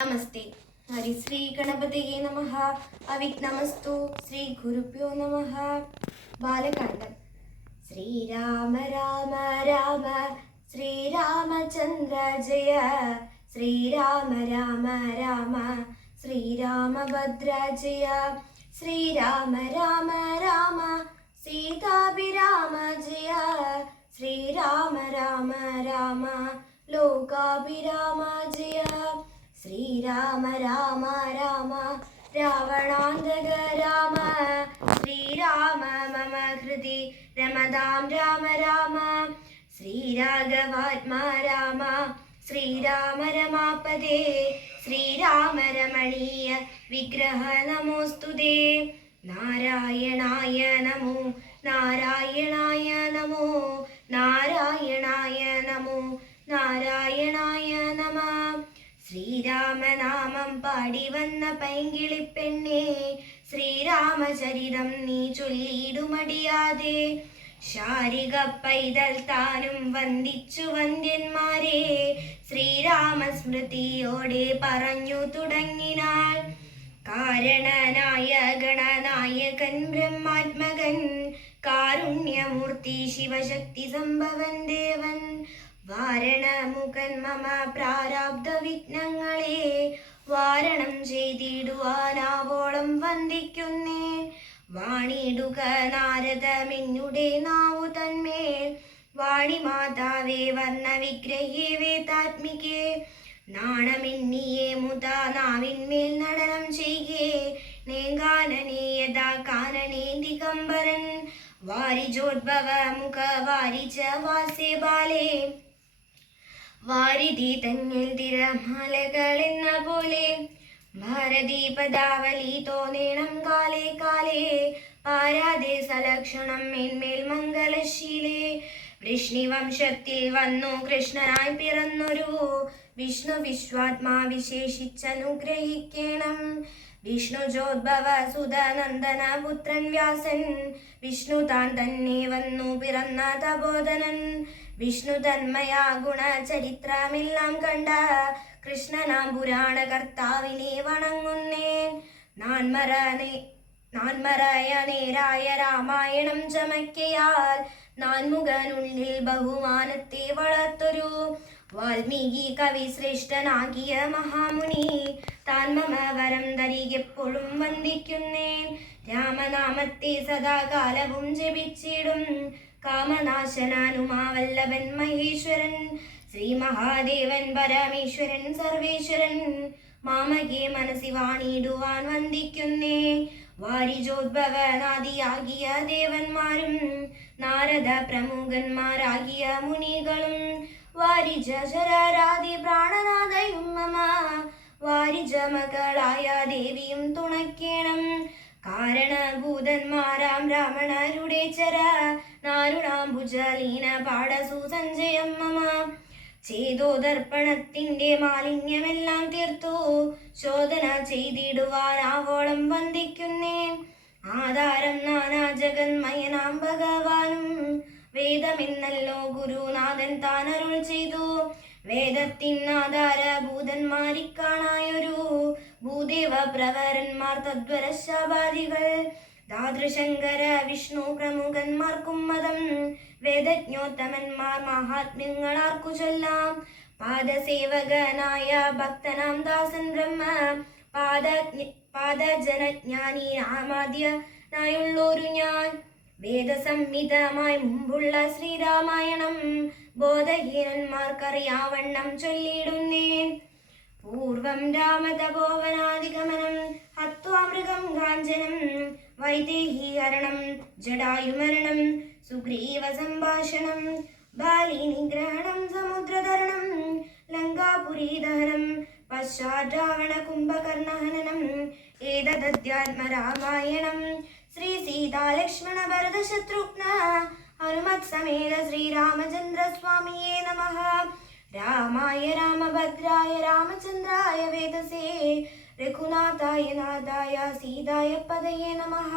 नमस्ते हरिश्री गणपतये नमः अविघ्नमस्तु श्री गुरुभ्यो नमः बालकाण्डं श्रीराम राम राम श्रीरामचन्द्र जय श्रीराम राम राम श्रीरामभद्र जय श्रीराम राम राम सीताभिराम जय श्रीराम राम राम लोकाभिराम जय श्रीराम राम राम रावणान्तक राम श्रीराम मम हृदि रमतां राम राम श्रीराघवात्मा राम श्रीराम रमापदे श्रीराम रमणीय विग्रह नमोस्तुते नारायणाय नमो नारायणाय नमो नारायणाय नमो नारायणाय नमः ശ്രീരാമനാമം പാടി വന്ന പൈങ്കിളിപ്പെണ്ണേ ശ്രീരാമചരിതം നീ ചൊല്ലിടുമടിയാതെ ശാരിക പൈതൽ താനും വന്ദിച്ചു വന്ദ്യന്മാരെ ശ്രീരാമസ്മൃതിയോടെ പറഞ്ഞു തുടങ്ങിനാൾ കാരണനായ ഗണനായകൻ ബ്രഹ്മാത്മകൻ കാരുണ്യമൂർത്തി ശിവശക്തി സംഭവൻ ദേവൻ വാരണമുഖൻ മമ പ്രാരാബ്ധ വിഘ്നങ്ങളെ വാരണം ചെയ്തിടുവാനാവോളം വന്ദിക്കുന്നേ വാണിടുക നാരദമെന്നുടെ നാവു തന്മേൽ വാണിമാതാവേ വർണ്ണ വിഗ്രഹേ വേദാത്മികേ നാണമെന്നിയെ മുതാ നാവിന്മേൽ നടനം ചെയ്യേ നേങ്കാനനേ യഥാ കാനനേ ദിഗംബരൻ വാരിജോദ്ഭവ മുഖ വാരിജ വാസേ ബാലേ വാരിധി തന്നിൽ തിരമാലകൾ എന്ന പോലെ ഭാരതീ പദാവലി തോന്നേണം കാലേ കാലേ പാരാതെ സലക്ഷണം മേന്മേൽ മംഗളശീലേ വൃഷ്ണിവംശത്തിൽ വന്നു കൃഷ്ണനായി പിറന്നൊരു വിഷ്ണു വിശ്വാത്മാ വിശേഷിച്ചനുഗ്രഹിക്കണം വിഷ്ണുജോദ്ഭവ സുതനന്ദന പുത്രൻ വ്യാസൻ വിഷ്ണു താൻ തന്നെ വന്നു പിറന്ന തപോധനൻ വിഷ്ണു തന്മയാ ഗുണ ചരിത്രമെല്ലാം കണ്ട കൃഷ്ണനാം പുരാണ കർത്താവിനെ വണങ്ങുന്നേൻ നാൻമറയ നേരായ രാമായണം ചമയ്ക്കയാൽ നാൻമുഖനുള്ളിൽ ബഹുമാനത്തെ വളർത്തൊരു വാൽമീകി കവി ശ്രേഷ്ഠനാകിയ മഹാമുനി താൻ മമ വരം തരികെപ്പോഴും വന്ദിക്കുന്നേൻ രാമനാമത്തെ സദാകാലവും ജപിച്ചിടും കാമനാശനാനുമാവല്ലഭൻ മഹേശ്വരൻ ശ്രീ മഹാദേവൻ പരമേശ്വരൻ സർവേശ്വരൻ മാമകെ മനസ്സി വാണിടുവാൻ വന്ദിക്കുന്നേ വാരിജോദ്ഭവനാദിയാകിയ ദേവന്മാരും നാരദ പ്രമുഖന്മാരാകിയ മുനികളും വാരിജ ശരാരാതി പ്രാണനാഥയും മമ വാരിജ മകളായ ദേവിയും തുണയ്ക്കണം കാരണഭൂതന്മാരാം രാവണരുടെ ചര നാരുണാംബുജലീന പാടസു സഞ്ജയം മമ ചേതോദർപ്പണത്തിന്റെ മാലിന്യമെല്ലാം തീർത്തു ശോധന ചെയ്തിടുവാനാവോളം വന്ദിക്കുന്നേൻ ആധാരം നാനാ ജഗന്മയനാം ഭഗവാനും വേദമെന്നല്ലോ ഗുരുനാഥൻ താനരുൾ ചെയ്തു വേദത്തിനാധാര ഭൂതന്മാരിക്കാണായൊരു ഭൂദേവ പ്രവരന്മാർ തദ്വര ശാപാദികൾ ധാതൃശങ്കര വിഷ്ണു പ്രമുഖന്മാർക്കും മതം വേദജ്ഞോത്തമന്മാർ മഹാത്മ്യങ്ങളാർക്കു ചൊല്ലാം പാദസേവകനായ ഭക്തനാം ദാസൻ ബ്രഹ്മ പാദജനജ്ഞാനി ആമാദ്യനായുള്ളൊരു ഞാൻ വേദസംഹിതമായി മുമ്പുള്ള ശ്രീരാമായണം ബോധഹീനന്മാർക്കറിയാവണ്ണം ചൊല്ലിയിടുന്നേൻ പൂർവം രാമതപോവനാദിഗമനം ഹത്വാമൃഗം കാഞ്ചനം വൈദേഹീഹരണം ജടായുമരണം സുഗ്രീവ സംഭാഷണം ബാലിനിഗ്രഹണം സമുദ്രതരണം ലങ്കാപുരീദഹനം പശ്ചാത് രാവണ കുംഭകർണഹനനം ഏതദധ്യാത്മരാമായണം ശ്രീ സീതാ ലക്ഷ്മണ ഭരത ശത്രുഘ്ന ഹനുമത് സമേത ശ്രീരാമചന്ദ്ര സ്വാമിയേ നമഃ രാമായ രാമഭദ്രായ രാമചന്ദ്രായ വേദസേ രഘുനാഥായ നാഥായ സീതായ പദയേ നമഃ.